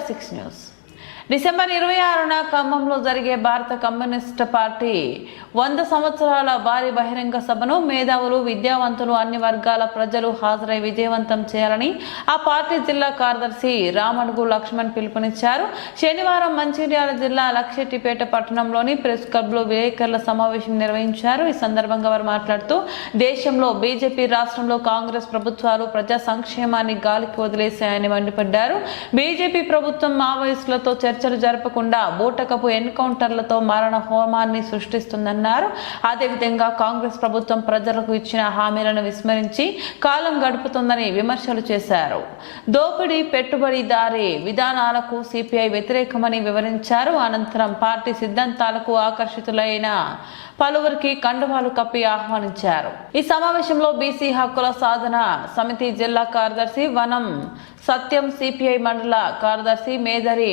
SR6 news. December 26న ఖమ్మంలో జరిగే భారత కమ్యూనిస్ట్ పార్టీ 100 సంవత్సరాల భారీ బహిరంగ సభను మేధావులు, విద్యావంతులు, అన్ని వర్గాల ప్రజలు హాజరై విజయవంతం చేయాలని ఆ పార్టీ జిల్లా కార్యదర్శి రామడుగు లక్ష్మణ్ పిలుపునిచ్చారు. శనివారం మంచిర్యాల జిల్లా లక్షెట్టిపేట పట్టణంలోని ప్రెస్ క్లబ్లో విలేకరుల సమావేశం నిర్వహించారు. ఈ సందర్భంగా వారు మాట్లాడుతూ దేశంలో బీజేపీ, రాష్ట్రంలో కాంగ్రెస్ ప్రభుత్వాలు ప్రజా సంక్షేమాన్ని గాలికి వదిలేశాయని మండిపడ్డారు. బీజేపీ ప్రభుత్వం మావోయిస్టులతో చర్చలు జరపకుండా బూటకపు ఎన్కౌంటర్లతో మారణ హోమాన్ని సృష్టిస్తుందన్నారు. అదేవిధంగా కాంగ్రెస్ ప్రభుత్వం ప్రజలకు ఇచ్చిన హామీలను విస్మరించి కాలం గడుపుతుందని విమర్శలు చేశారు. దోపిడీ, పెట్టుబడిదారీ విధానాలకు సిపిఐ వ్యతిరేకమని వివరించారు. అనంతరం పార్టీ సిద్ధాంతాలకు ఆకర్షితులైన పలువురికి కండువాలు కప్పి ఆహ్వానించారు. ఈ సమావేశంలో బీసీ హక్కుల సాధన సమితి జిల్లా కార్యదర్శి వనం సత్యం, సిపిఐ మండల కార్యదర్శి మేదరి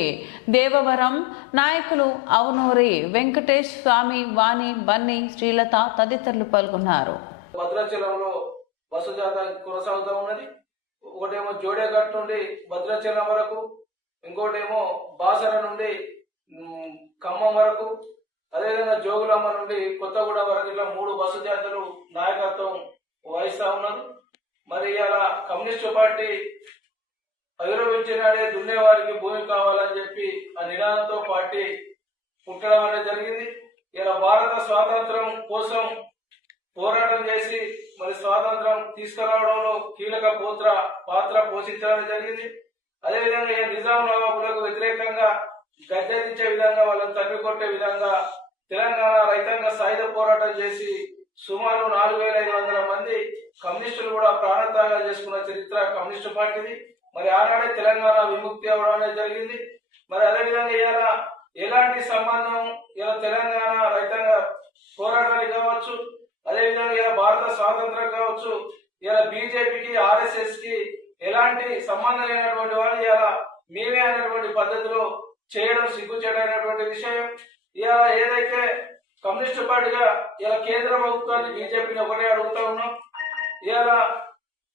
దేవవరం, నాయకులు అవునూరి వెంకటేష్, స్వామి, వాణి, బన్నీ, శ్రీలత తదితరులు పాల్గొన్నారు. భద్రాచలంలో బస్సు జాతర కొనసాగుతూ ఉన్నది. ఒకటేమో జోడేఘాట్ నుండి భద్రాచలం వరకు, ఇంకోటేమో బాసర నుండి ఖమ్మం వరకు, అదేవిధంగా జోగులమ్మ నుండి కొత్తగూడ వరకు ఇలా 3 బస్సు జాతరలు నాయకత్వం వహిస్తా ఉన్నారు. మరి ఇలా కమ్యూనిస్టు పార్టీ అవిరవించినాడే దున్నేవారికి భూమి కావాలని చెప్పి ఆ నినాదంతో పార్టీ పుట్టడం అనేది జరిగింది. ఇలా భారత స్వాతంత్రం కోసం పోరాటం చేసి మరి స్వాతంత్రం తీసుకురావడంలో కీలక పాత్ర పోషించడం జరిగింది. అదేవిధంగా నిజాం నవాబులకు వ్యతిరేకంగా గద్దెదించే విధంగా, వాళ్ళని తరిమి కొట్టే విధంగా తెలంగాణ రైతాంగ సాయుధ పోరాటం చేసి సుమారు 4500 మంది కమ్యూనిస్టులు కూడా ప్రాణత్యాగాలు చేసుకున్న చరిత్ర కమ్యూనిస్టు పార్టీది. మరి ఆనాడే తెలంగాణ విముక్తి అవడం అనేది జరిగింది. మరి అదేవిధంగా ఇలా ఎలాంటి సంబంధం ఇలా తెలంగాణ రైతాంగ పోరాటానికి కావచ్చు, అదేవిధంగా ఇలా భారత స్వాతంత్రం కావచ్చు, ఇలా బీజేపీకి, ఆర్ఎస్ఎస్ కి ఎలాంటి సంబంధం లేనటువంటి వాళ్ళు ఇలా మేమే అనేటువంటి పద్ధతిలో చేయడం సిగ్గుచేటైనటువంటి విషయం. ఇలా ఏదైతే కమ్యూనిస్టు పార్టీగా ఇలా కేంద్ర ప్రభుత్వాన్ని, బీజేపీని ఒకటే అడుగుతా ఉన్నాం. ఇలా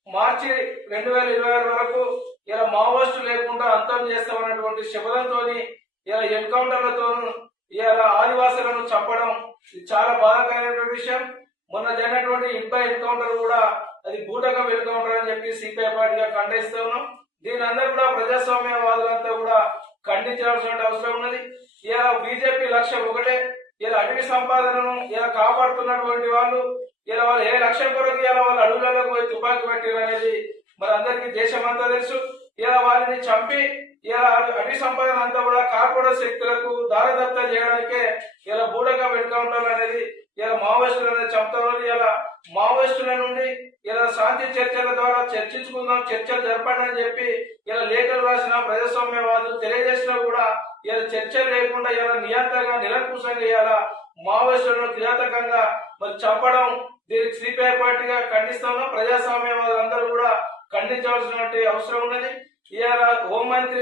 మార్చి 2026 వరకు ఇలా మావోయిస్టు లేకుండా అంతం చేస్తామన్నటువంటి శపథంతో ఇలా ఎన్కౌంటర్లతో ఇలా ఆదివాసులను చంపడం ఇది చాలా బాధాకరమైనటువంటి విషయం. మొన్న జరిగినటువంటి ఇంపై ఎన్కౌంటర్ కూడా అది బూటకం ఎన్కౌంటర్ అని చెప్పి సిపిఐ పార్టీగా ఖండిస్తూ ఉన్నాం. దీని అందరూ కూడా ప్రజాస్వామ్యవాదులంతా కూడా ఖండించాల్సిన అవసరం ఉన్నది. ఇలా బీజేపీ లక్ష్యం ఒకటే, ఇలా అటవీ సంపాదనను ఇలా కాపాడుతున్నటువంటి వాళ్ళు ఇలా వాళ్ళు ఏ లక్ష్యం కొరకు ఇలా వాళ్ళు అడవులకు పోయి తుపాకీ పెట్టారు అనేది మరి అందరికీ దేశమంతా తెలుసు. ఇలా వారిని చంపి ఇలా అటవీ సంపాదన అంతా కూడా కార్పొరేట్ శక్తులకు దారదత్తం చేయడానికే ఇలా బూటకం ఎన్కౌంటర్ అనేది ఇలా మావోయిస్టులు అనేది చంపుతున్నారు. ఇలా మావోయిస్టుల నుండి ఇలా శాంతి చర్చల ద్వారా చర్చించుకుందాం, చర్చలు జరపండి అని చెప్పి ఇలా లేఖలు రాసిన ప్రజాస్వామ్యవాదులు తెలియజేసినా కూడా ఇలా చర్చలు లేకుండా ఇలా నియంత్రంగా నిరంకుశంగా ఇలా మావోయిస్టులను కిరాతకంగా మరి చంపడం దీనికి సిపిఐ పార్టీగా ఖండిస్తాము. ప్రజాస్వామ్యవాదులందరూ కూడా ఖండించవలసిన అవసరం ఉన్నది. ఇవాళ హోంమంత్రి,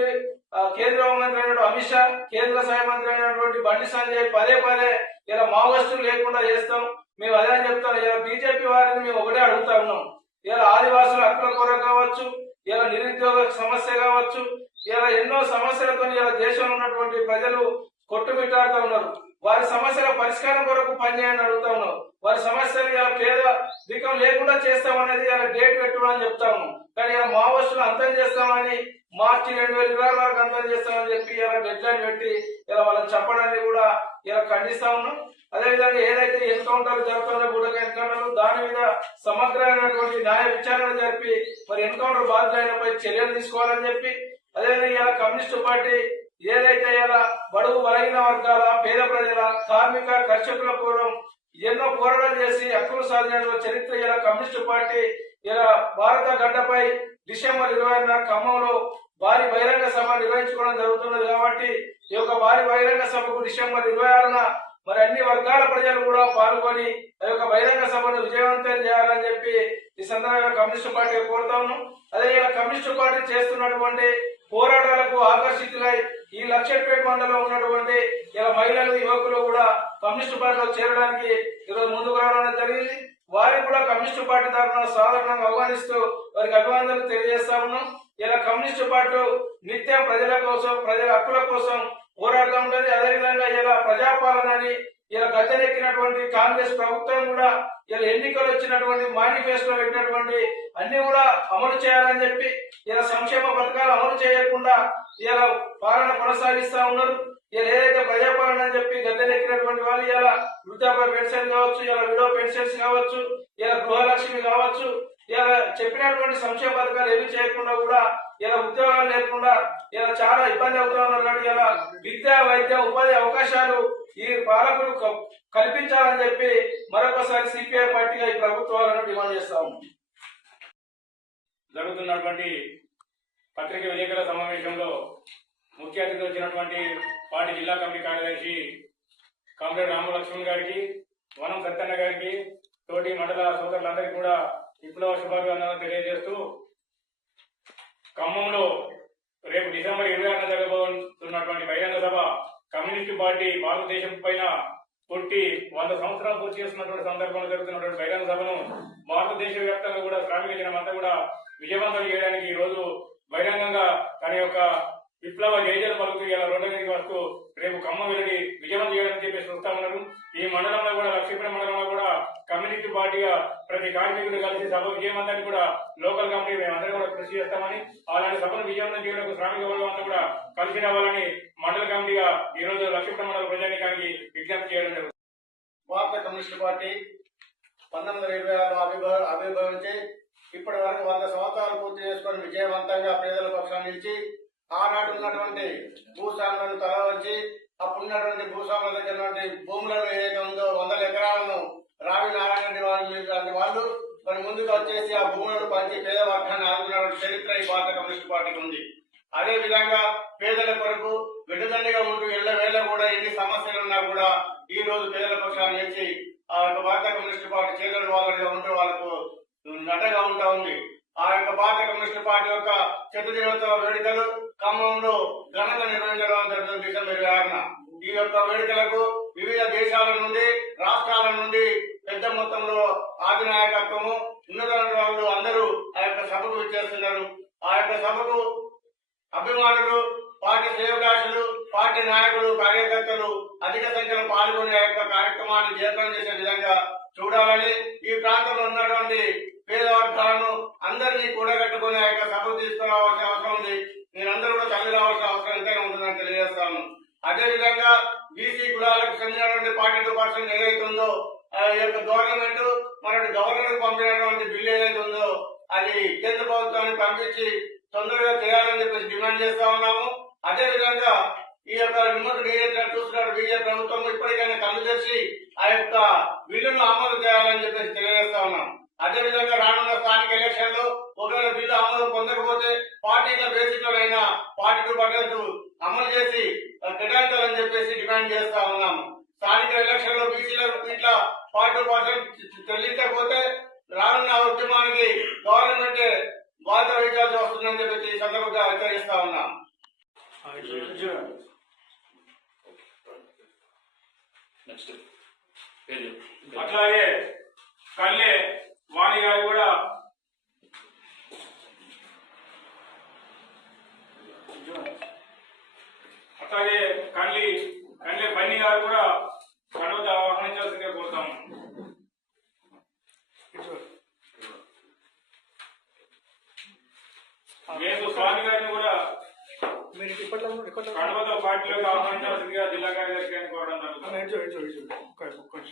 కేంద్ర హోంమంత్రి అయినటువంటి అమిత్ షా, కేంద్ర సహాయ మంత్రి అయినటువంటి బండి సంజయ్ పదే ఇలా మావోయిస్టులు లేకుండా చేస్తాం మేము అదే అని చెప్తాం. ఇలా బీజేపీ వారిని మేము ఒకటే అడుగుతా ఉన్నాం. ఇలా ఆదివాసుల హక్కుల కొరకు కావచ్చు, ఇలా నిరుద్యోగ సమస్య కావచ్చు, ఇలా ఎన్నో సమస్యలతో ఇలా దేశంలో ఉన్నటువంటి ప్రజలు కొట్టుమిట్టాడుతూ ఉన్నారు. వారి సమస్యల పరిష్కారం కొరకు పనిచేయని అడుగుతా ఉన్నాం. వారి సమస్యలు ఇలా పేద దిక్కం లేకుండా చేస్తామనేది ఇలా డేట్ పెట్టుకోమని చెప్తాము. కానీ ఇలా మావోయిస్టులు అంతం చేస్తామని మార్చి 2026 వరకు అంతం చేస్తామని చెప్పి ఇలా డెడ్ లైన్ పెట్టి ఇలా వాళ్ళని చెప్పడానికి కూడా ఇలా ఖండిస్తా ఉన్నాం. అదేవిధంగా ఏదైతే ఎన్కౌంటర్లు జరుగుతుందో బూటక ఎన్కౌంటర్లు దాని మీద సమగ్రమైనటువంటి న్యాయ విచారణ జరిపి మరి ఎన్కౌంటర్ బాధితులపై చర్యలు తీసుకోవాలని చెప్పి, అదేవిధంగా ఇలా కమ్యూనిస్టు పార్టీ ఏదైతే ఇలా బడుగు బలహీన వర్గాల, పేద ప్రజల, కార్మిక, కర్షకుల పూర్వం ఎన్నో పోరాటాలు చేసి హక్కులు సాధించిన చరిత్ర ఇలా కమ్యూనిస్టు పార్టీ ఇలా భారత గడ్డపై డిసెంబర్ 26న ఖమ్మంలో భారీ బహిరంగ సభ నిర్వహించుకోవడం జరుగుతున్నది. కాబట్టి ఈ యొక్క భారీ బహిరంగ సభకు డిసెంబర్ 26న మరి అన్ని వర్గాల ప్రజలు కూడా పాల్గొని ఆ యొక్క బహిరంగ సభను విజయవంతం చేయాలని చెప్పి ఈ సందర్భంగా కమ్యూనిస్టు పార్టీ కోరుతా ఉన్నాం. అదే ఇలా కమ్యూనిస్టు పార్టీ చేస్తున్నటువంటి పోరాటాలకు ఆకర్షితులై ఈ లక్షపేట మండలంలో ఉన్నటువంటి ఇలా మహిళలు, యువకులు కూడా కమ్యూనిస్టు పార్టీలో చేరడానికి ఈరోజు ముందుకు రావడం జరిగింది. వారికి కూడా కమ్యూనిస్టు పార్టీ తరఫున సాధారణంగా ఆహ్వానిస్తూ వారికి అభినందనలు తెలియజేస్తా ఉన్నాం. ఇలా కమ్యూనిస్టు పార్టీ నిత్యం ప్రజల కోసం, ప్రజల హక్కుల కోసం పోరాడుతూ ఉంటది. అదేవిధంగా ఇలా ప్రజాపాలనని ఇలా గద్దెనెక్కినటువంటి కాంగ్రెస్ ప్రభుత్వం కూడా ఇలా ఎన్నికలు వచ్చినటువంటి మేనిఫెస్టో పెట్టినటువంటి అన్ని కూడా అమలు చేయాలని చెప్పి ఇలా సంక్షేమ పథకాలు అమలు చేయకుండా ఇలా పాలన కొనసాగిస్తా ఉన్నారు. ఇలా ఏదైతే ప్రజాపాలన అని చెప్పి గద్దెనెక్కినటువంటి వాళ్ళు ఇలా వృద్ధాప్య పెన్షన్ కావచ్చు, ఇలా విడో పెన్షన్స్ కావచ్చు, ఇలా గృహలక్ష్మి కావచ్చు, ఇలా చెప్పినటువంటి సంక్షేమ పథకాలు ఏమి చేయకుండా కూడా ఇలా ఉద్యోగాలు లేకుండా ఇలా చాలా ఇబ్బంది అవుతా ఉన్నారు. కాబట్టి ఇలా విద్య, వైద్య, ఉపాధి అవకాశాలు ఈ పాలకులు కల్పించాలని చెప్పి మరొకసారి సిపిఐ పార్టీగా ఈ ప్రభుత్వాలను డిమాండ్ చేస్తాము. జరుగుతున్నటువంటి పత్రిక విలేకరుల సమావేశంలో ముఖ్య అతిథి వచ్చినటువంటి పార్టీ జిల్లా కమిటీ కార్యదర్శి కామ్రేడ్ రామలక్ష్మణ్ గారికి, వనం సత్యన్న గారికి, తోటి మండల సోదరులందరికీ కూడా విప్లవ శుభాభివందనలు తెలియజేస్తూ, ఖమ్మంలో రేపు డిసెంబర్ 26న జరగబోతున్నటువంటి బహిరంగ సభ కమ్యూనిస్టు పార్టీ భారతదేశం పైన పుట్టి 100 సంవత్సరాలు పూర్తి చేస్తున్నటువంటి సందర్భంలో జరుగుతున్నటువంటి బహిరంగ సభను భారతదేశ వ్యాప్తంగా కూడా శ్రామిక జనమంతా కూడా విజయవంతం చేయడానికి ఈ రోజు బహిరంగంగా తన యొక్క విప్లవ జయజలు పలుకుతూ ఇలా రోడ్ల మీదకి వస్తూ రేపు ఖమ్మం వెళ్ళి విజయవంతం చేయాలని చెప్పేసి చూస్తా ఉన్నారు. ఈ మండలంలో కూడా లక్ష్మీపురం మండలంలో కూడా కమ్యూనిస్టు పార్టీగా ప్రతి కార్మికుడు కలిసి సభ విజయవంతాన్ని కూడా లోకల్ కమిటీ మేమందరం కూడా కృషి చేస్తామని, అలాంటి సభను విజయవంతం చేయడానికి శ్రామిక వర్గం అంతా కూడా కలిసి రావాలని మండల కమిటీగా ఈ రోజు లక్ష్మీపురం మండల ప్రజానీకానికి విజ్ఞప్తి చేయడం జరుగుతుంది. భారత కమ్యూనిస్టు పార్టీ 1926 ఆవిర్భవించి ఇప్పటి వరకు 100 సంవత్సరాలు పూర్తి చేసుకుని విజయవంతంగా పేదల పక్షాన్ని నిలిచి ఆనాడు ఉన్నటువంటి భూస్వాములను తరలించి అప్పుడున్నటువంటి భూస్వాముల దగ్గర భూములను ఏదైతే ఉందో 100 ఎకరాలను రావి నారాయణ వాళ్ళు మరి ముందుకు వచ్చేసి ఆ భూములను పంచి పేద వర్గాన్ని ఆదుకున్నటువంటి చరిత్ర ఈ భారత కమ్యూనిస్ట్ పార్టీకి ఉంది. అదే విధంగా పేదల కొరకు వెన్నుదండిగా ఉంటూ ఎళ్ల వేళ కూడా ఎన్ని సమస్యలు ఉన్నా కూడా ఈ రోజు పేదల పక్షాన్ని నిలిచి ఆ యొక్క భారత కమ్యూనిస్ట్ పార్టీ చేతులు వాళ్ళగా ఉంటూ వాళ్ళకు నడగా ఉంటా ఉంది. ఆ యొక్క భారత కమ్యూనిస్ట్ పార్టీ యొక్క శతదినోత్సవ వేడుకలు ఖమ్మంలో ఘనంగా నిర్వహించడం జరుగుతుంది డిసెంబర్ 26న. ఈ యొక్క వేడుకలకు వివిధ దేశాల నుండి, రాష్ట్రాల నుండి పెద్ద మొత్తంలో అధినాయకత్వము, ఉన్నతాధికారులు అందరూ ఆ యొక్క సభకు విచ్చేస్తున్నారు. ఆ యొక్క సభకు అభిమానులు, పార్టీ శ్రేయోభిలాషులు, పార్టీ నాయకులు, కార్యకర్తలు అధిక సంఖ్యలో పాల్గొనే ఆ యొక్క కార్యక్రమాన్ని జయప్రదం చేసే విధంగా చూడాలని, ఈ ప్రాంతంలో ఉన్నటువంటి పేద వర్గాలను అందరినీ కూడగట్టుకుని ఆ యొక్క సభకు తీసుకురావాల్సిన అవసరం ఉంది. మీరందరూ కూడా తల్లి రావాల్సిన అవసరం ఎంతైనా ఉంటుందని తెలియజేస్తాను. అదేవిధంగా బీసీ కులాలకు చెందినటువంటి 42% ఏదైతే ఉందో ఆ యొక్క గవర్నమెంట్ మన గవర్నర్ పంపినటువంటి బిల్లు ఏదైతే ఉందో అది కేంద్ర ప్రభుత్వాన్ని పంపించి తొందరగా చేయాలని చెప్పేసి డిమాండ్ చేస్తా ఉన్నాము. అదేవిధంగా ఈ యొక్క విముక్తి డైరెక్టర్ చూస్తున్న బీజేపీ ప్రభుత్వం ఇప్పటికైనా కళ్ళు తెరిచి ఆ యొక్క బిల్లును అమలు చేయాలని చెప్పేసి తెలియజేస్తా ఉన్నాం. అదేవిధంగా రానున్న స్థానిక ఎలక్షన్ లో ఒకవేళ బిల్లు అమలు పొందకపోతే పార్టీల బేసిక్ లోనైనా 42% అమలు చేసి కేటాయించాలని చెప్పేసి డిమాండ్ చేస్తా ఉన్నాము. స్థానిక ఎలక్షన్ లో బీసీలకు ఇట్లా 42% చెల్లించకపోతే రానున్న ఉద్యమానికి గవర్నమెంట్ బాధ్యత వహించాల్సి వస్తుందని చెప్పి ఈ సందర్భంగా హెచ్చరిస్తా ఉన్నాం. అట్లాగే కళ్ళే వాణి గారు కూడా అట్లాగే కళ్ళే బన్నీ గారు కూడా కడవత ఆహ్వానించాల్సిందిగా కోరుతాము. మేము స్వామి గారిని కూడా కడవత పార్టీలోకి ఆహ్వానించాల్సిందిగా జిల్లా కార్యదర్శి గారిని కోరడం జరుగుతుంది.